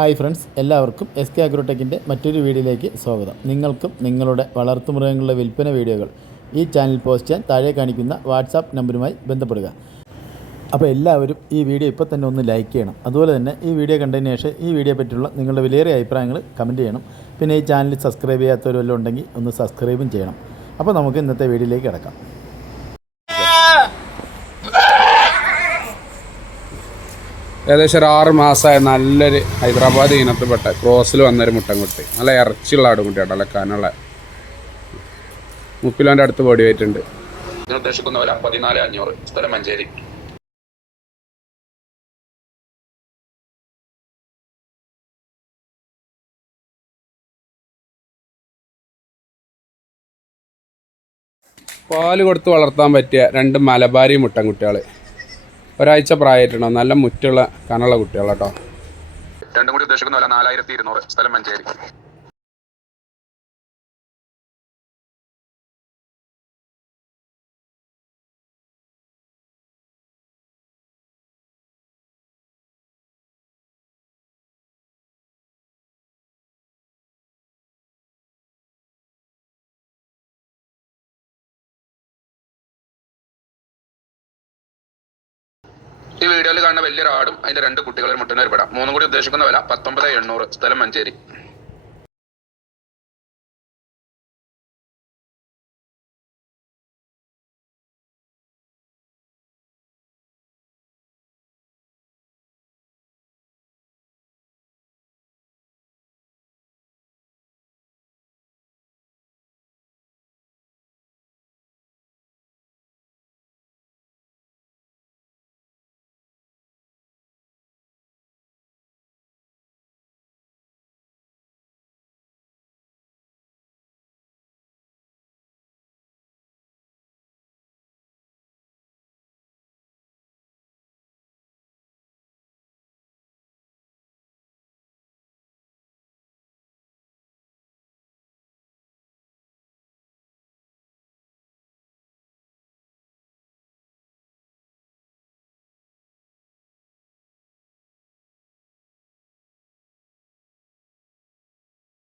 Hi friends, എല്ലാവർക്കും S K അഗ്രോടെക്കിൻ്റെ മറ്റൊരു വീഡിയോയിലേക്ക് സ്വാഗതം. നിങ്ങൾക്കും നിങ്ങളുടെ വളർത്തുമൃഗങ്ങളുടെ വിൽപ്പന വീഡിയോകൾ ഈ ചാനൽ പോസ്റ്റ് ചെയ്യാൻ താഴെ കാണിക്കുന്ന വാട്സാപ്പ് നമ്പറുമായി ബന്ധപ്പെടുക. അപ്പോൾ എല്ലാവരും ഈ വീഡിയോ ഇപ്പോൾ തന്നെ ഒന്ന് ലൈക്ക് ചെയ്യണം. അതുപോലെ തന്നെ ഈ വീഡിയോ കണ്ടതിന് ശേഷം ഈ വീഡിയോ പറ്റിയുള്ള നിങ്ങളുടെ വിലയേറിയ അഭിപ്രായങ്ങൾ കമൻറ്റ് ചെയ്യണം. പിന്നെ ഈ ചാനൽ സബ്സ്ക്രൈബ് ചെയ്യാത്തവരെല്ലാം ഉണ്ടെങ്കിൽ ഒന്ന് സബ്സ്ക്രൈബും ചെയ്യണം. അപ്പോൾ നമുക്ക് ഇന്നത്തെ വീഡിയോയിലേക്ക് കിടക്കാം. ഏകദേശം ഒരു 6 മാസമായ നല്ലൊരു ഹൈദരാബാദ് ഇനത്തിൽപ്പെട്ട ക്രോസിൽ വന്നൊരു മുട്ടൻകുട്ടി. നല്ല ഇറച്ചിയുള്ള ആടുകുട്ടിയാട്ടോ, നല്ല കനുള്ള 30 കിലോൻ്റെ അടുത്ത് ബോഡി വെയിറ്റ് ഉണ്ട്. ഉദ്ദേശിക്കുന്ന വില 14,500. സ്ഥലം മഞ്ചേരി. പാല് കൊടുത്ത് വളർത്താൻ പറ്റിയ 2 മലബാരി മുട്ടൻകുട്ടികൾ. ഒരാഴ്ച പ്രായമായിട്ടുണ്ടോ, നല്ല മുറ്റുള്ള കനുള്ള കുട്ടികളാട്ടോ. രണ്ടും കൂടി ഉദ്ദേശിക്കുന്ന വില 4,200. സ്ഥലം മഞ്ചേരി. ഈ വീഡിയോയിൽ കാണുന്ന വലിയൊരു ആടും അതിന്റെ 2 കുട്ടികളും മുട്ടനൊരു പെടാം. 3 കൂടി ഉദ്ദേശിക്കുന്ന വില 19,800. സ്ഥലം മഞ്ചേരി.